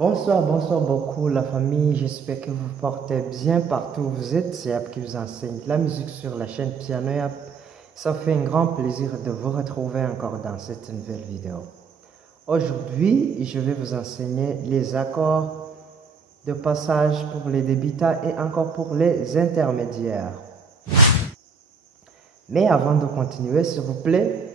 Bonsoir, bonsoir beaucoup la famille, j'espère que vous portez bien partout où vous êtes. C'est Ab qui vous enseigne la musique sur la chaîne Piano Ab. Ça fait un grand plaisir de vous retrouver encore dans cette nouvelle vidéo. Aujourd'hui, je vais vous enseigner les accords de passage pour les débutants et encore pour les intermédiaires. Mais avant de continuer, s'il vous plaît,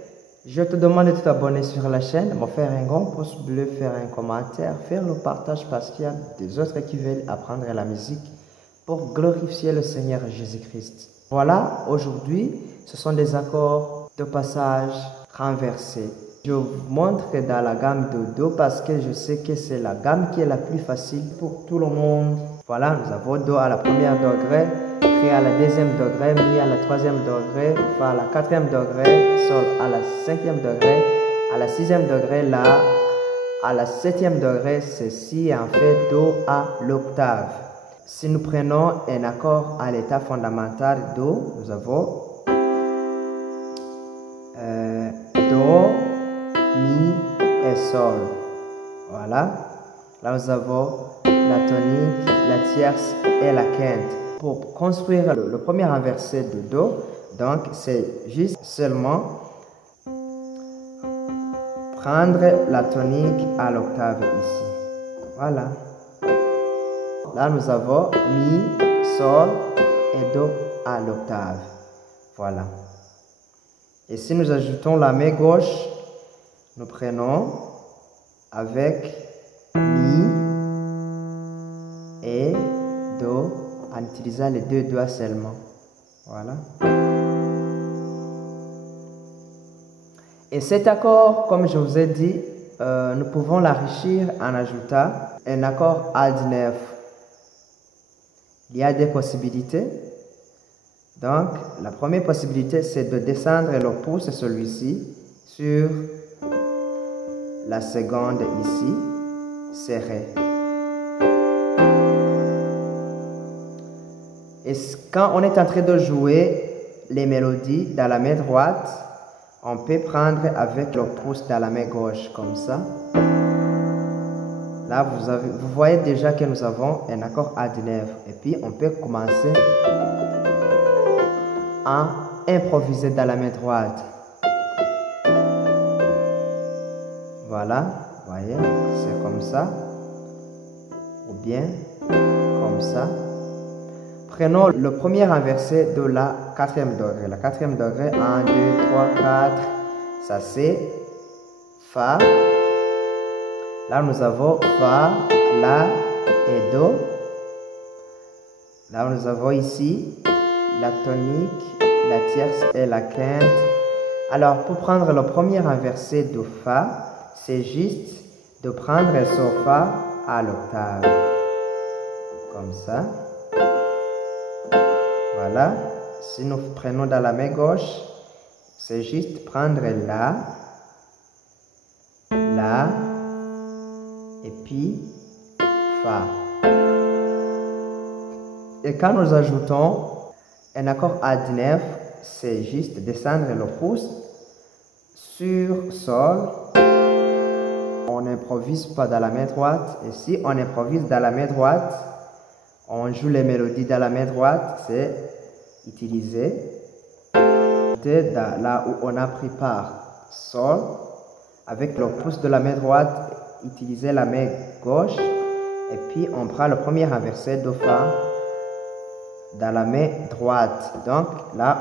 je te demande de t'abonner sur la chaîne, de me faire un grand pouce bleu, faire un commentaire, faire le partage parce qu'il y a des autres qui veulent apprendre la musique pour glorifier le Seigneur Jésus-Christ. Voilà, aujourd'hui, ce sont des accords de passage renversés. Je vous montre que dans la gamme de Do parce que je sais que c'est la gamme qui est la plus facile pour tout le monde. Voilà, nous avons Do à la première degré, Ré à la deuxième degré, Mi à la troisième degré, Fa à la quatrième degré, Sol à la cinquième degré, à la sixième degré, La à la septième degré, ceci est en fait Do à l'octave. Si nous prenons un accord à l'état fondamental Do, nous avons Do, Mi et Sol. Voilà. Là, nous avons la tonique, la tierce et la quinte. Pour construire le premier renversé de Do, donc c'est juste seulement prendre la tonique à l'octave ici. Voilà. Là, nous avons Mi, Sol et Do à l'octave. Voilà. Et si nous ajoutons la main gauche, nous prenons avec Mi et Do en utilisant les deux doigts seulement. Voilà. Et cet accord, comme je vous ai dit, nous pouvons l'enrichir en ajoutant un accord A19. Il y a des possibilités. Donc, la première possibilité, c'est de descendre le pouce, celui-ci, sur la seconde ici, c'est Ré. Et quand on est en train de jouer les mélodies dans la main droite, on peut prendre avec le pouce dans la main gauche, comme ça. Là, vous voyez déjà que nous avons un accord A19. Et puis, on peut commencer à improviser dans la main droite. Voilà, vous voyez, c'est comme ça. Ou bien, comme ça. Prenons le premier renversé de la quatrième degré. La quatrième degré, 1, 2, 3, 4. Ça c'est Fa. Là, nous avons Fa, La et Do. Là, nous avons ici la tonique, la tierce et la quinte. Alors, pour prendre le premier renversé de Fa, c'est juste de prendre son Fa à l'octave. Comme ça. Voilà. Si nous prenons dans la main gauche, c'est juste prendre La, La, et puis Fa. Et quand nous ajoutons un accord A19, c'est juste descendre le pouce sur Sol. On n'improvise pas dans la main droite. Et si on improvise dans la main droite, on joue les mélodies dans la main droite, c'est utiliser là où on a pris par Sol. Avec le pouce de la main droite, utiliser la main gauche. Et puis on prend le premier renversé de Fa dans la main droite. Donc là,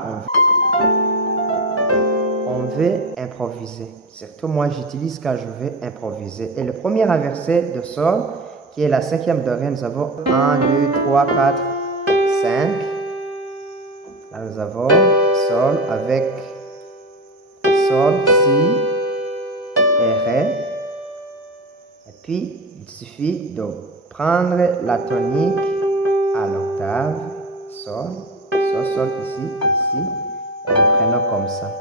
on veut improviser. Surtout moi, j'utilise quand je veux improviser. Et le premier renversé de Sol, qui est la cinquième degré, nous avons 1, 2, 3, 4, 5. Là, nous avons Sol avec Sol, Si et Ré. Et puis, il suffit de prendre la tonique à l'octave. Sol, Sol, Sol, ici, et nous prenons comme ça.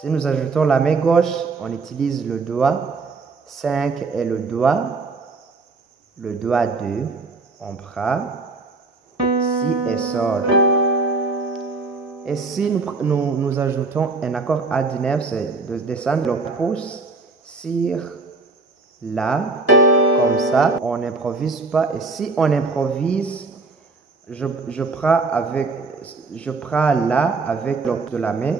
Si nous ajoutons la main gauche, on utilise le doigt 5 et le doigt 2. On prend Si et Sol. Et si nous ajoutons un accord A19, c'est de descendre le pouce sur La, comme ça. On n'improvise pas. Et si on improvise, je prends là avec l'autre de la main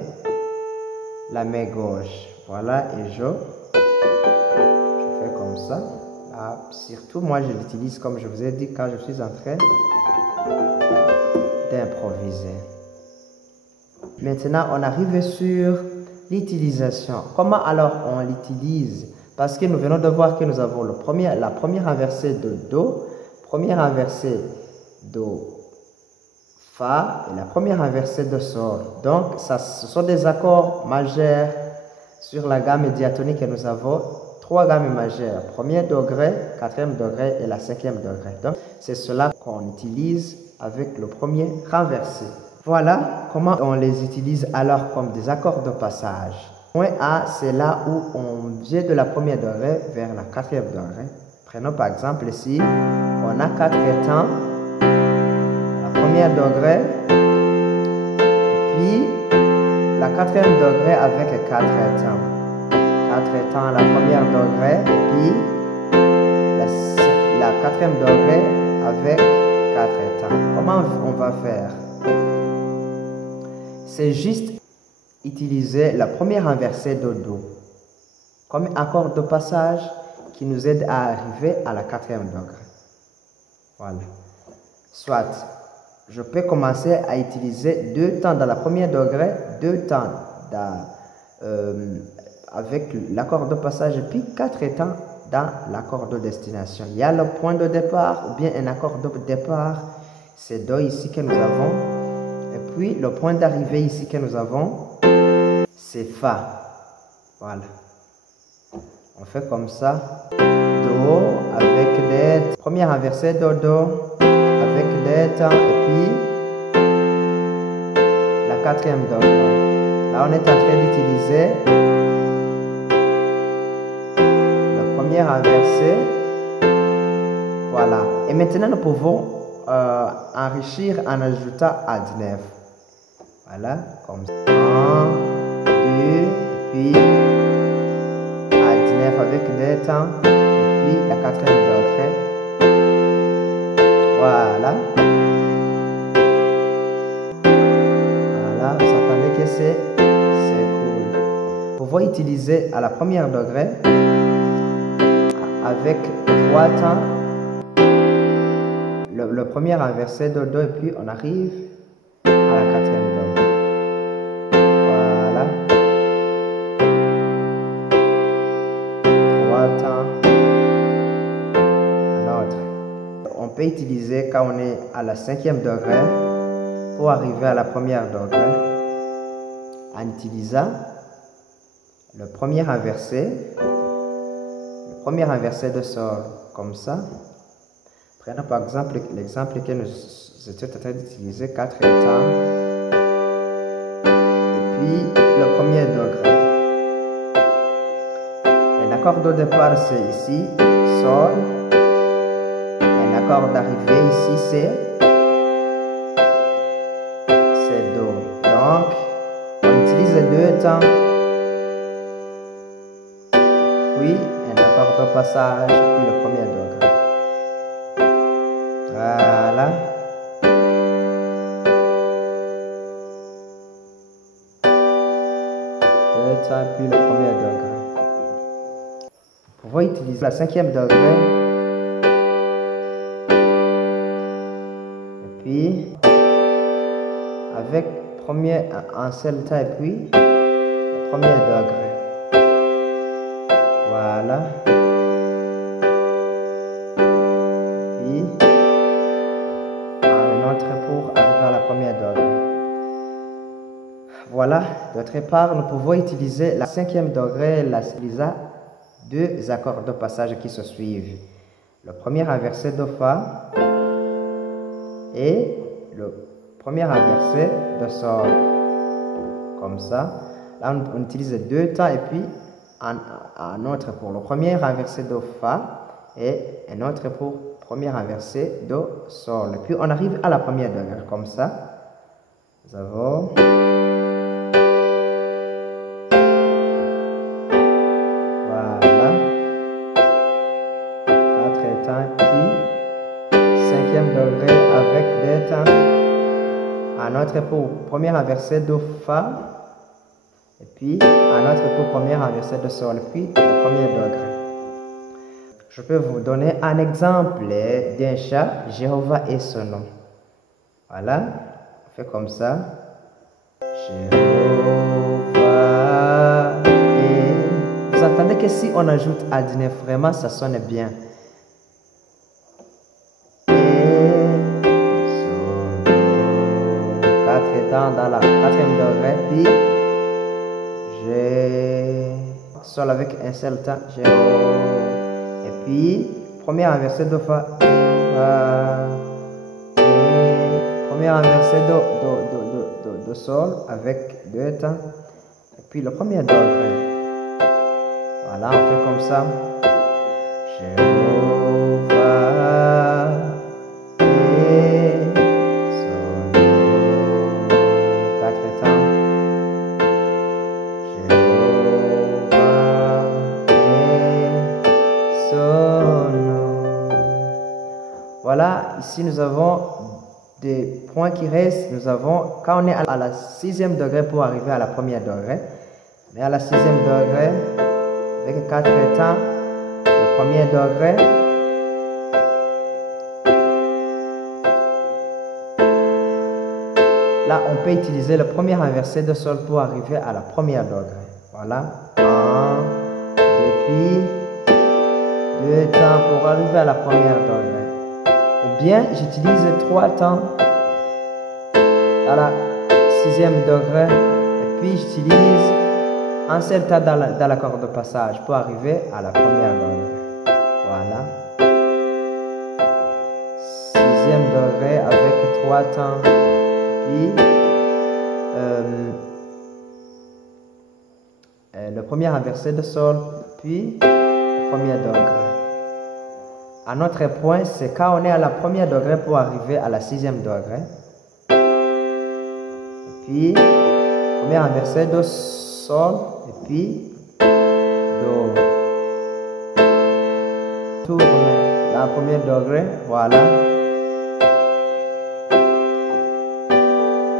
gauche. Voilà, et je fais comme ça. Là, surtout, moi, je l'utilise comme je vous ai dit quand je suis en train d'improviser. Maintenant, on arrive sur l'utilisation. Comment alors on l'utilise? Parce que nous venons de voir que nous avons la première inversée de Do, première inversée de Fa et la première inversée de Sol. Donc, ce sont des accords majeurs sur la gamme diatonique que nous avons. Trois gammes majeures, premier degré, quatrième degré et la cinquième degré. Donc, c'est cela qu'on utilise avec le premier renversé. Voilà comment on les utilise alors comme des accords de passage. Point A, c'est là où on vient de la première degré vers la quatrième degré. Prenons par exemple ici, on a 4 temps, la première degré, et puis la quatrième degré avec 4 temps. 4 temps la première degré, et puis la quatrième degré avec 4 temps. Comment on va faire? C'est juste utiliser la première inversée de Do comme accord de passage qui nous aide à arriver à la quatrième degré. Voilà. Soit, je peux commencer à utiliser 2 temps dans la première degré, 2 temps avec l'accord de passage et puis 4 temps dans l'accord de destination. Il y a le point de départ ou bien un accord de départ, c'est Do ici que nous avons. Et puis le point d'arrivée ici que nous avons, c'est Fa. Voilà. On fait comme ça. Do avec des première inversée de Do avec des temps et puis la quatrième degré. Là on est en train d'utiliser la première inversée. Voilà. Et maintenant nous pouvons enrichir en ajoutant A19. Voilà, comme ça. 1, 2, et puis A19 avec des temps, et puis la quatrième degré. Voilà. Voilà, vous entendez que c'est cool. Vous pouvez utiliser à la première degré avec 3 temps. Le premier inversé de Do et puis on arrive à la quatrième degré. Voilà. 3 temps. Un autre. On peut utiliser quand on est à la cinquième degré pour arriver à la première degré en utilisant le premier inversé de Sol comme ça. Prenons par exemple l'exemple que nous étions en train d'utiliser, 4 temps, et puis le premier degré. Et l'accord de départ c'est ici, Sol, et l'accord d'arrivée ici c'est Do. Donc, on utilise 2 temps, puis un accord de passage, puis le premier degré. Voilà. 2 temps puis le premier degré. Vous pouvez utiliser la cinquième degré. Et puis avec un seul temps et puis le premier degré. Voilà. Pour arriver à la première degré. Voilà, d'autre part, nous pouvons utiliser la cinquième degré, la Lisa, 2 accords de passage qui se suivent. Le premier inversé de Fa et le premier inversé de Sol. Comme ça. Là, on utilise 2 temps et puis un autre pour le premier inversé de Fa et un autre pour premier inversé de Sol. Et puis on arrive à la première degré comme ça. Nous avons voilà 4 temps, puis cinquième degré avec des temps. Un autre pour premier inversé do fa, et puis un autre pour premier inversé de sol, puis le premier degré. Je peux vous donner un exemple d'un chat, Jéhovah et son nom. Voilà, on fait comme ça. Jéhovah et... Vous entendez que si on ajoute Adine, vraiment ça sonne bien. Dans la quatrième degré, puis j'ai sol avec un seul temps, j'ai et puis premier inversé do fa, premier inversé do sol avec deux temps, et puis le premier degré. Voilà, on fait comme ça. Voilà, ici nous avons des points qui restent. Nous avons, quand on est à la sixième degré pour arriver à la première degré, mais à la sixième degré, avec 4 temps, le premier degré, là on peut utiliser le premier inversé de sol pour arriver à la première degré. Voilà, 1, 2, puis 2 temps pour arriver à la première degré. Ou bien j'utilise 3 temps à la sixième degré et puis j'utilise un seul temps dans l'accord de passage pour arriver à la première degré. Voilà. Sixième degré avec 3 temps. Puis le premier inversé de sol, puis le premier degré. Un autre point, c'est quand on est à la première degré pour arriver à la sixième degré. Et puis, premier inversé do sol, et puis do. Tourne la première degré, voilà.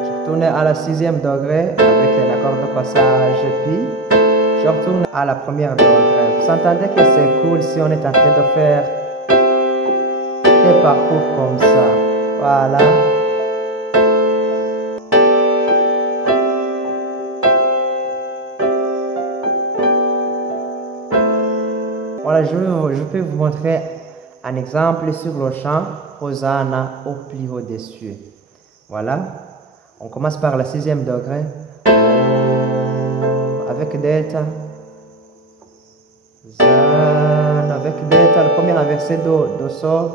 Je retourne à la sixième degré avec un accord de passage, et puis je retourne à la première degré. Vous entendez que c'est cool si on est en train de faire des parcours comme ça. Voilà. Voilà, je peux vous montrer un exemple sur le chant Hosanna au plus au-dessus. Voilà. On commence par la sixième degré. Avec delta. Zan avec delta. Le premier inversé do sol.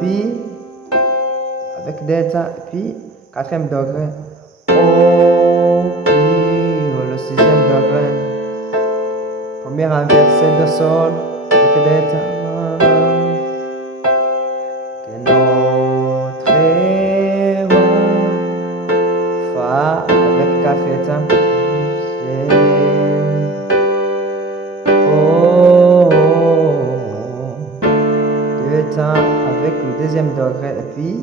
Puis avec delta, puis quatrième degré, puis le sixième degré, premier inversé de sol avec delta, que notre fa avec 4 temps, avec le deuxième degré et puis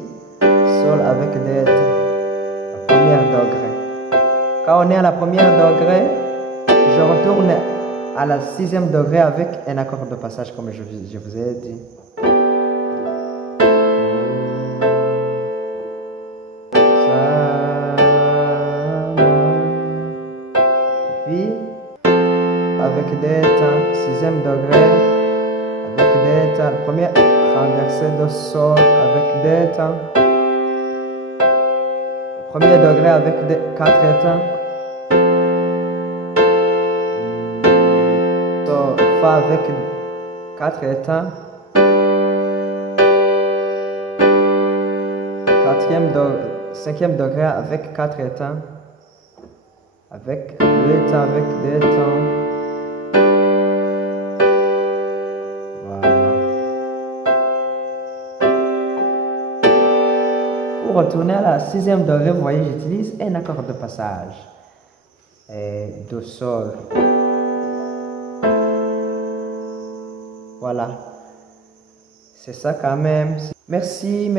sol avec delta, la première degré. Quand on est à la première degré, je retourne à la sixième degré avec un accord de passage comme je vous ai dit. Puis avec delta, sixième degré, avec delta, le premier inversé de sol avec des temps. Premier degré avec 4 temps. So, fa avec 4 temps. Cinquième degré avec 4 temps. Avec 2 temps, avec 2 temps. Pour retourner à la sixième degré, vous voyez, j'utilise un accord de passage. Do sol. Voilà. C'est ça quand même. Merci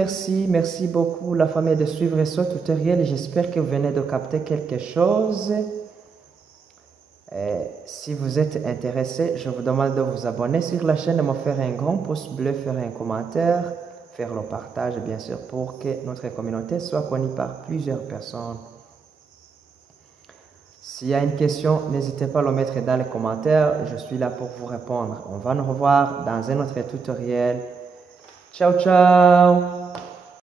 beaucoup la famille de suivre ce tutoriel. J'espère que vous venez de capter quelque chose. Si vous êtes intéressé, je vous demande de vous abonner sur la chaîne, de me faire un grand pouce bleu, faire un commentaire, faire le partage bien sûr pour que notre communauté soit connue par plusieurs personnes. S'il y a une question, n'hésitez pas à le mettre dans les commentaires. Je suis là pour vous répondre. On va nous revoir dans un autre tutoriel. Ciao, ciao!